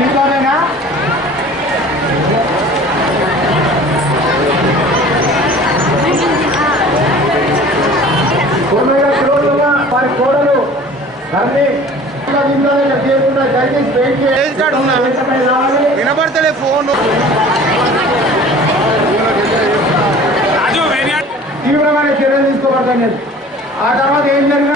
మీతోనేనా వారి కోడలు వినపడతలే ఫోన్ తీవ్రమైన చర్యలు తీసుకోబడతాయి. ఆ తర్వాత ఏం జరిగినా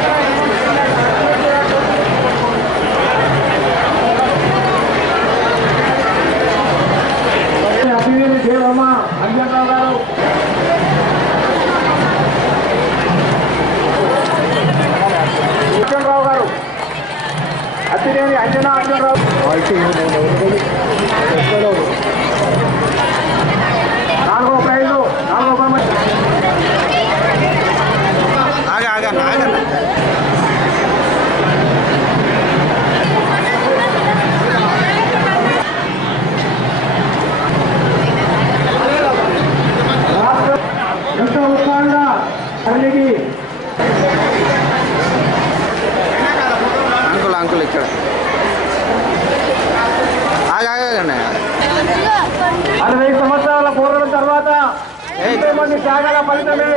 అభివృద్ధి దేవమ్మ అంజనరావు గారు రావు గారు అత్తినేని అంజనరావు 4వ ప్రైజు 4వ బహుమతి ఎంతో ఉత్సాహంగా తల్లికి అంకుల్ ఇక్కడ 60 సంవత్సరాల పోరాటం తర్వాత ఎంతో మంది త్యాగాల ఫలితమే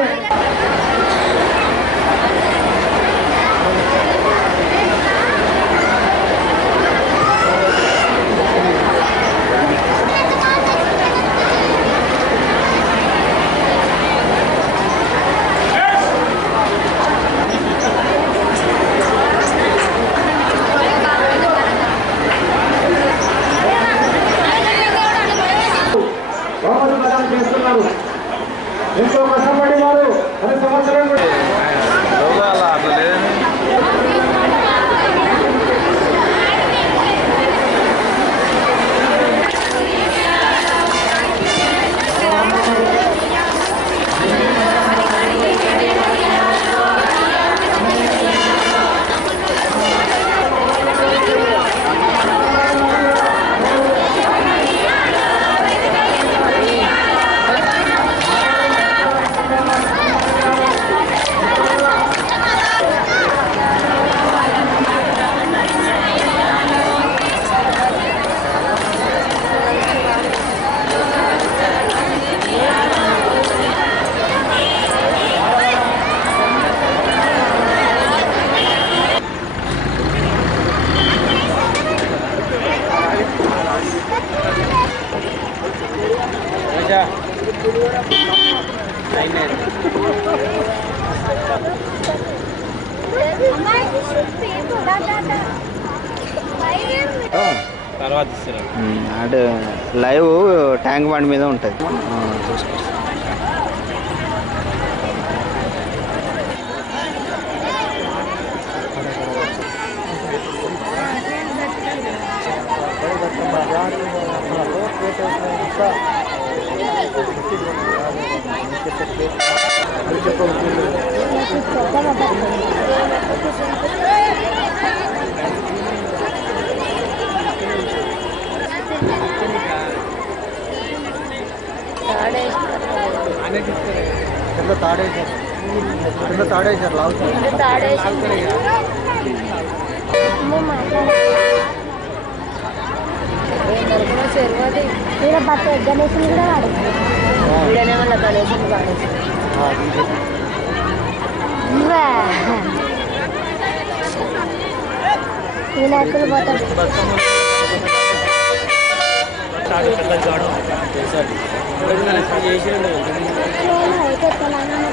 చేస్తున్నారు. ఎంతో కష్టపడి వారు 10 సంవత్సరాలు అంటే లైవ్ ట్యాంక్ బండ్ మీద ఉంటుంది. తాడేశారు బట్ట గణేశుని కూడా వాడేనే వల్ల గణేశుని వాడేసి వినాయకులు పోతాడు. అయితే తెలంగాణ